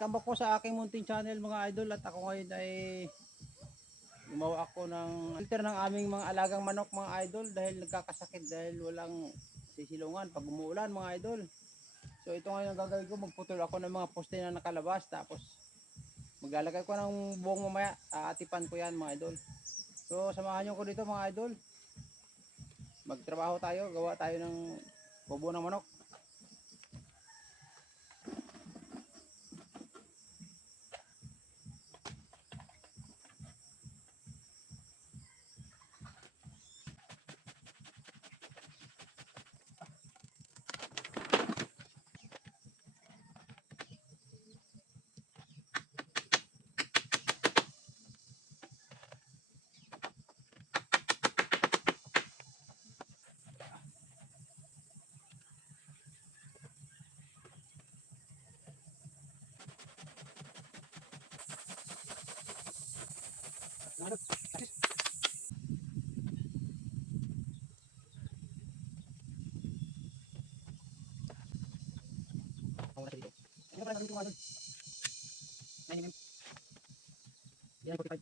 Welcome back po sa aking munting channel mga idol, at ako ngayon ay gumawa ako ng filter ng aming mga alagang manok mga idol dahil nagkakasakit dahil walang sisilungan pag umuulan mga idol. So ito ngayon ang gagawin ko, magputol ako ng mga poste na nakalabas, tapos maglalagay ko ng buong mamaya, aatipan ko yan mga idol. So samahan nyo ko dito mga idol, magtrabaho tayo, gawa tayo ng kubo ng manok. Ano pa gagawin ko mga idol? 9mm. Yan 45.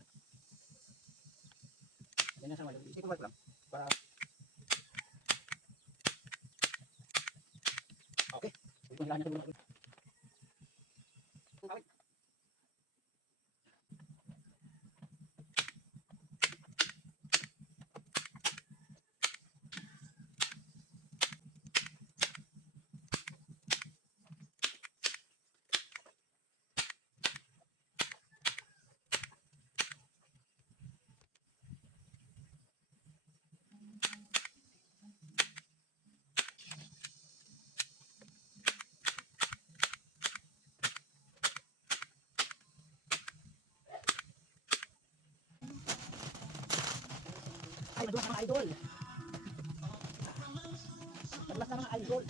Yan na sa mga idol. Isip ko lang para okay. Ito hilahin natin mga idol. Ay, madulas na mga idol. Madulas na mga idol.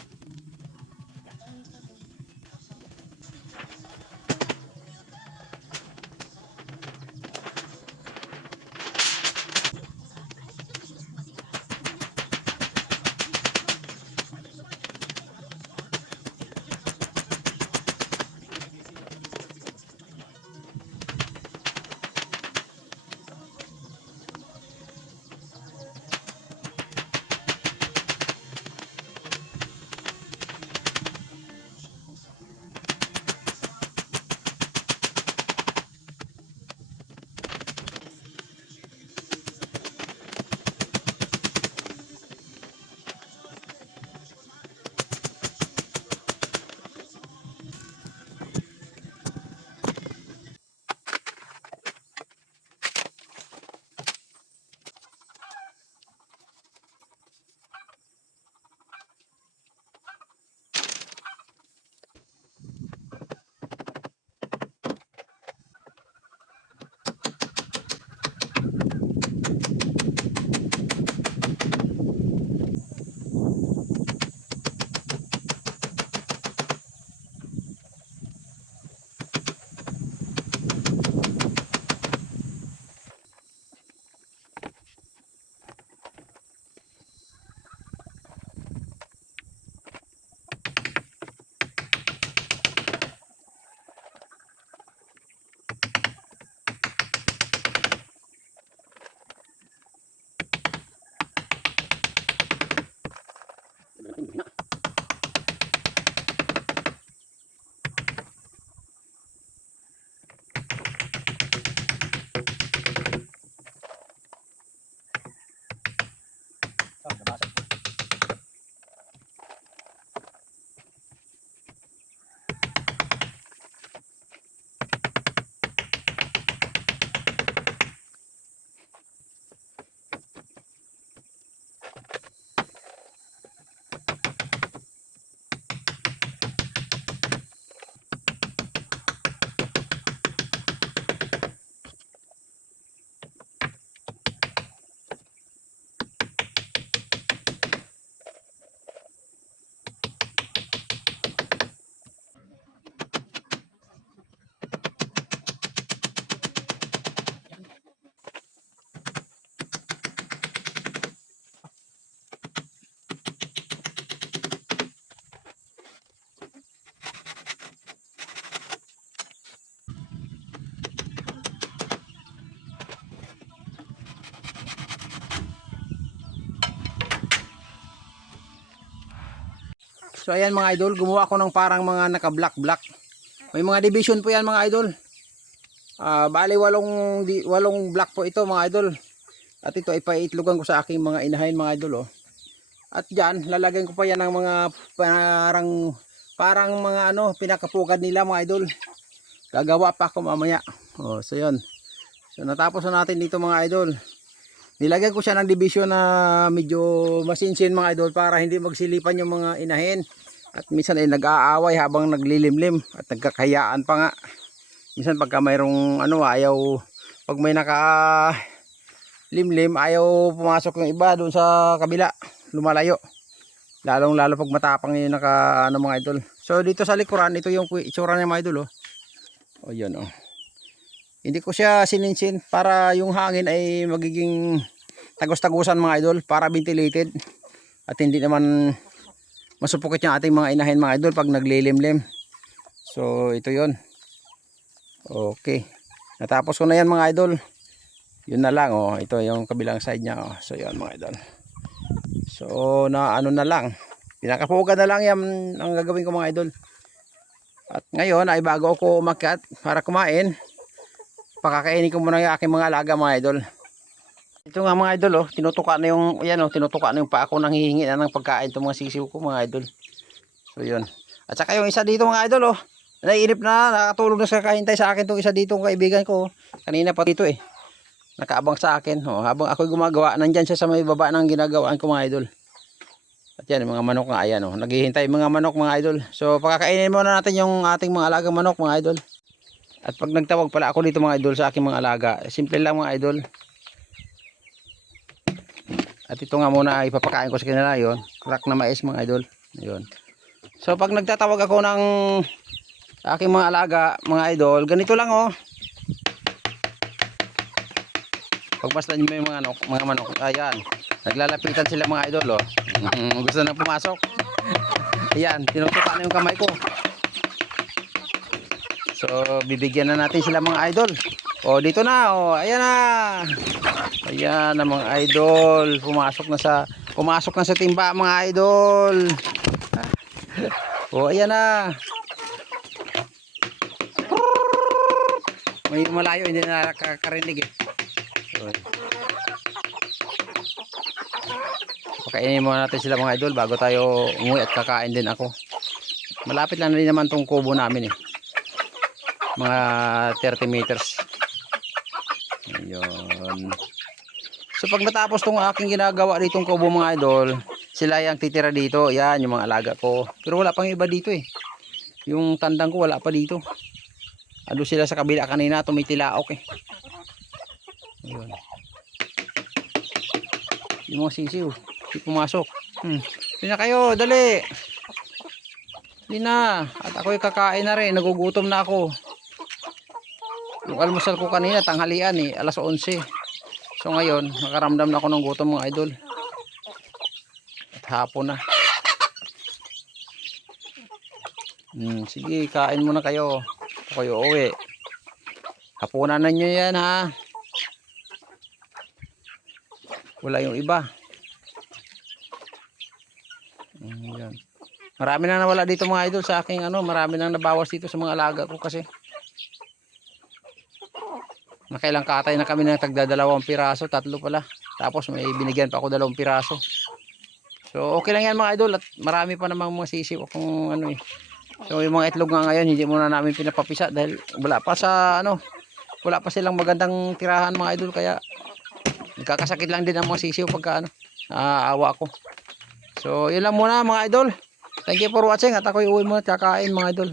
So ayan mga idol, gumawa ako ng parang mga naka-black. May mga division po yan mga idol. Bali walong black po ito mga idol. At ito ay paiitlogan ko sa aking mga inahin mga idol. Oh. At dyan, lalagyan ko pa yan ng mga parang mga pinakapugad nila mga idol. Gagawa pa ako mamaya. Oh, so yun. So natapos na natin dito mga idol. Nilagyan ko siya ng division na medyo masinsin mga idol para hindi magsilipan yung mga inahin. At minsan ay nag-aaway habang naglilimlim at nagkakayaan pa nga. Minsan pagka mayroong pag may nakalimlim, ayaw pumasok yung iba doon sa kabila, lumalayo. Lalo pag matapang yung mga idol. So dito sa likuran, ito yung itsura niya mga idol. Oh, yun oh. Hindi ko siya sininsin para yung hangin ay magiging tagos-tagusan mga idol, para ventilated at hindi naman masupukit yung ating mga inahin mga idol pag naglilimlim. So ito yon. Okay, natapos ko na yan mga idol. Yun na lang oh, ito yung kabilang side nya oh. So yun mga idol. So na na lang, pinakapugan na lang yan ang gagawin ko mga idol. At ngayon ay bago ako umakyat para kumain, pakakainin ko muna yung aking mga alaga mga idol. Ito nga mga idol oh, tinutuka na yung paa ko, nang hihingi na ng pagkain itong mga sisiw ko mga idol. So yun. At saka yung isa dito mga idol oh, naiinip na, nakatulog na sa kahintay sa akin itong isa dito kaibigan ko. Kanina pa dito nakaabang sa akin oh, habang ako'y gumagawa, nandyan siya sa may baba ng ginagawaan ko mga idol. At yan, mga manok nga, ayan oh, naghihintay mga manok mga idol. So pakakainin muna natin yung ating mga alagang manok mga idol. At pag nagtawag pala ako dito mga idol sa aking mga alaga, simple lang mga idol. At ito nga muna ipapakain ko sa kanila, yon, crack na mais mga idol. Ayun. So pag nagtatawag ako ng aking mga alaga mga idol, ganito lang oh. Pagmasdan nyo yung mga manok, ayan, naglalapitan sila mga idol oh. Gusto na pumasok. Ayan, tinutukan na yung kamay ko. So bibigyan na natin sila mga idol. Oh, dito na oh, ayan na. Ayan na mga idol, pumasok na sa timba mga idol. Oh, ayan na. May malayo, hindi na nakakarinig eh. Pakainin muna natin sila mga idol bago tayo umuwi at kakain din ako. Malapit lang na rin naman tong kubo namin eh. Mga 30 meters. Ayun. So pag natapos tong aking ginagawa ditong kubo mga idol, sila yung titira dito. Yan yung mga alaga ko. Pero wala pang iba dito eh. Yung tandang ko wala pa dito. Ando sila sa kabila kanina, tumitilaok eh. Ayun. Yung mga sisiw, di pumasok. Hindi na kayo, dali. Hindi na. At ako'y kakain na rin, nagugutom na ako. Yung almusal ko kanina, tanghalian eh, alas 11. So ngayon, nakaramdam na ako ng gutom mga idol. At hapon na. Sige, kain muna kayo. Ako'y uuwi. Hapunan na nyo yan ha. Wala yung iba. Ayan. Marami na nawala dito mga idol sa aking marami na nabawas dito sa mga alaga ko kasi nakailang katay na kami ng tagda 2 piraso, 3 pala. Tapos may binigyan pa ako 2 piraso. So okay lang yan mga idol at marami pa namang mga sisiw akong So yung mga itlog nga ngayon hindi muna namin pinapapisa dahil wala pa wala pa silang magandang tirahan mga idol, kaya nagkakasakit lang din ang mga sisiw pagka aawa ako. So yun lang muna mga idol. Thank you for watching at ako'y uwi muna at kakain mga idol.